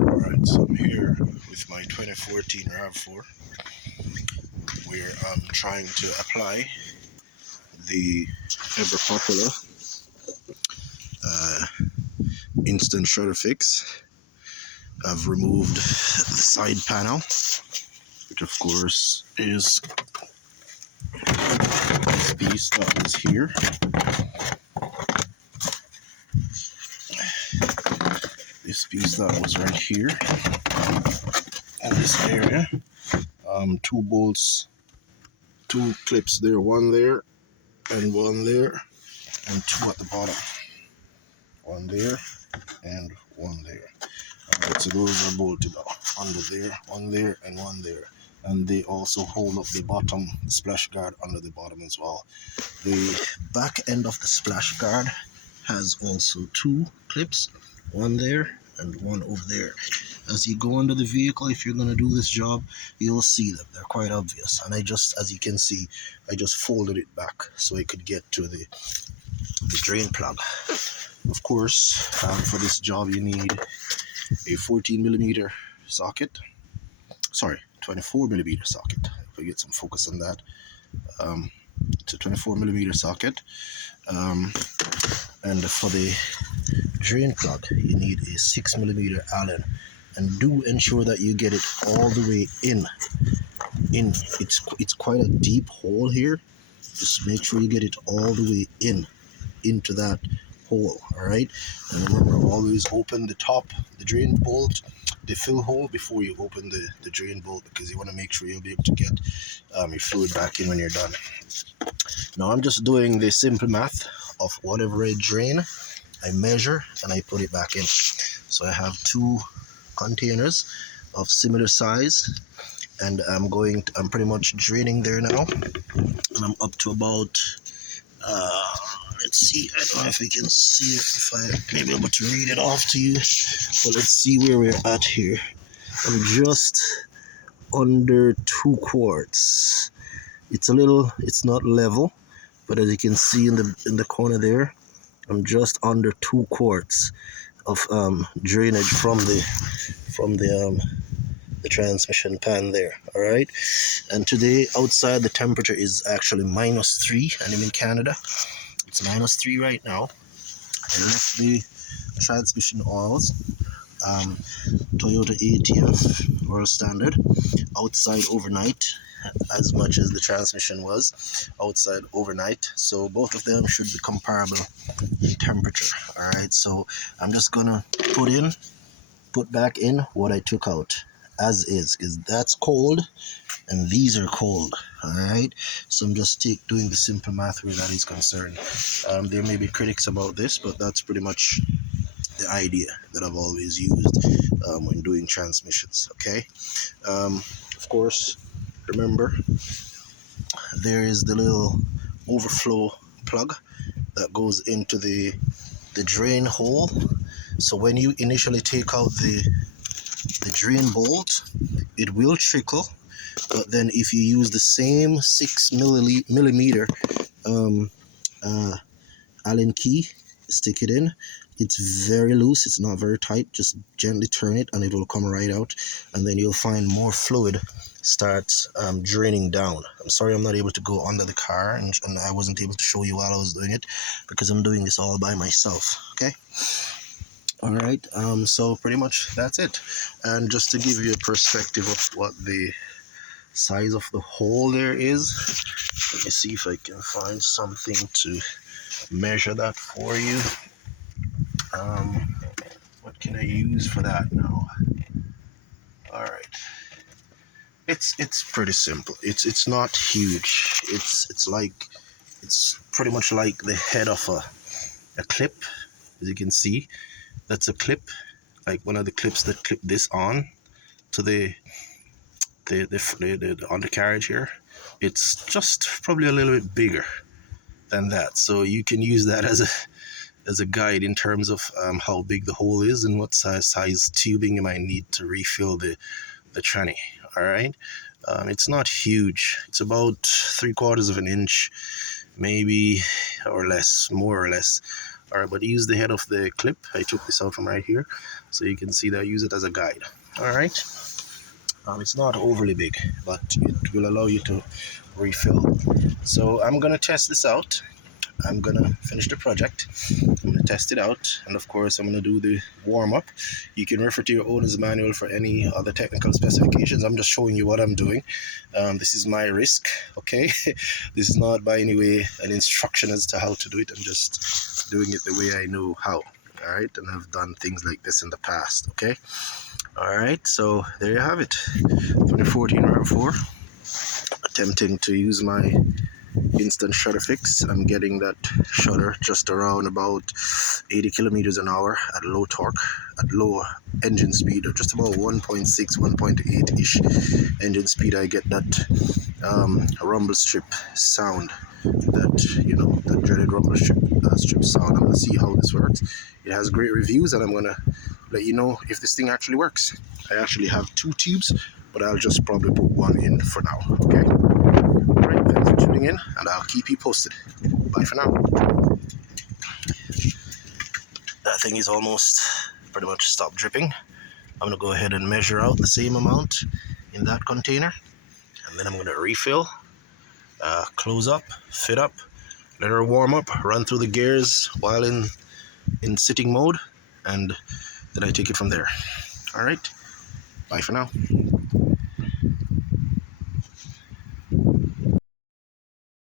Alright, so I'm here with my 2014 Rav4 where I'm trying to apply the ever popular instant shutter fix. I've removed the side panel, which of course is this piece that was here. This piece that was right here in this area. Two bolts, two clips there, one there and one there, and two at the bottom. One there and one there. Alright, so those are bolted under there, one there and one there. And they also hold up the bottom splash guard under the bottom as well. The back end of the splash guard has also two clips, one there and one over there. As you go under the vehicle, if you're going to do this job, you'll see them. They're quite obvious. And as you can see, I just folded it back so I could get to the drain plug. Of course, for this job you need a 14mm socket. Sorry, 24mm socket. If I get some focus on that. It's a 24mm socket. And for the drain plug, you need a 6mm Allen. And do ensure that you get it all the way in. It's quite a deep hole here. Just make sure you get it all the way into that hole. All right, and remember, always open the top, the drain bolt, the fill hole before you open the drain bolt, because you want to make sure you'll be able to get your fluid back in when you're done. Now I'm just doing the simple math of whatever I drain, I measure and I put it back in. So I have two containers of similar size, and I'm pretty much draining there now, and I'm up to about let's see, I don't know if I can see it, if I may be able to read it off to you, but let's see where we're at here. I'm just under 2 quarts. It's not level, but as you can see in the corner there, I'm just under 2 quarts of drainage from the transmission pan there. All right, and today outside the temperature is actually -3, and I'm in Canada. It's -3 right now. I left the transmission oils, Toyota ATF World Standard, outside overnight, as much as the transmission was outside overnight. So both of them should be comparable in temperature. All right, so I'm just gonna put back in what I took out as is, because that's cold and these are cold. All right, so I'm just doing the simple math where that is concerned. There may be critics about this, but that's pretty much the idea that I've always used when doing transmissions. Okay, of course, remember there is the little overflow plug that goes into the drain hole. So when you initially take out the drain bolt, it will trickle, but then if you use the same 6mm Allen key, stick it in. It's very loose, it's not very tight. Just gently turn it and it will come right out, and then you'll find more fluid starts draining down. I'm sorry I'm not able to go under the car, and I wasn't able to show you while I was doing it because I'm doing this all by myself. Okay, all right, so pretty much that's it. And just to give you a perspective of what the size of the hole there is, let me see if I can find something to measure that for you. What can I use for that now? All right, it's pretty simple. It's not huge. It's pretty much like the head of a clip. As you can see, that's a clip, like one of the clips that clip this on to the undercarriage here. It's just probably a little bit bigger than that, so you can use that as a guide in terms of how big the hole is and what size tubing you might need to refill the tranny. All right, it's not huge. It's about 3/4 of an inch, maybe, or less, more or less. All right, but use the head of the clip. I took this out from right here, so you can see that I use it as a guide. All right. It's not overly big, but it will allow you to refill. So I'm gonna test this out. I'm gonna finish the project. I'm gonna test it out, and of course I'm gonna do the warm-up. You can refer to your owner's manual for any other technical specifications. I'm just showing you what I'm doing. This is my risk, okay? This is not by any way an instruction as to how to do it. I'm just doing it the way I know how. All right, and I've done things like this in the past, okay? All right, so there you have it. 2014 Rav4. Attempting to use my instant shutter fix. I'm getting that shutter just around about 80 kilometers an hour at low torque, at low engine speed, or just about 1.6, 1.8 ish engine speed. I get that rumble strip sound, that dreaded rumble strip sound. I'm gonna see how this works. It has great reviews, and I'm gonna let you know if this thing actually works. I actually have 2 tubes, but I'll just probably put 1 in for now. Okay. Alright, thanks for tuning in, and I'll keep you posted. Bye for now. That thing is almost pretty much stopped dripping. I'm going to go ahead and measure out the same amount in that container, and then I'm going to refill, close up, fit up, let her warm up, run through the gears while in sitting mode, and then I take it from there. Alright, bye for now.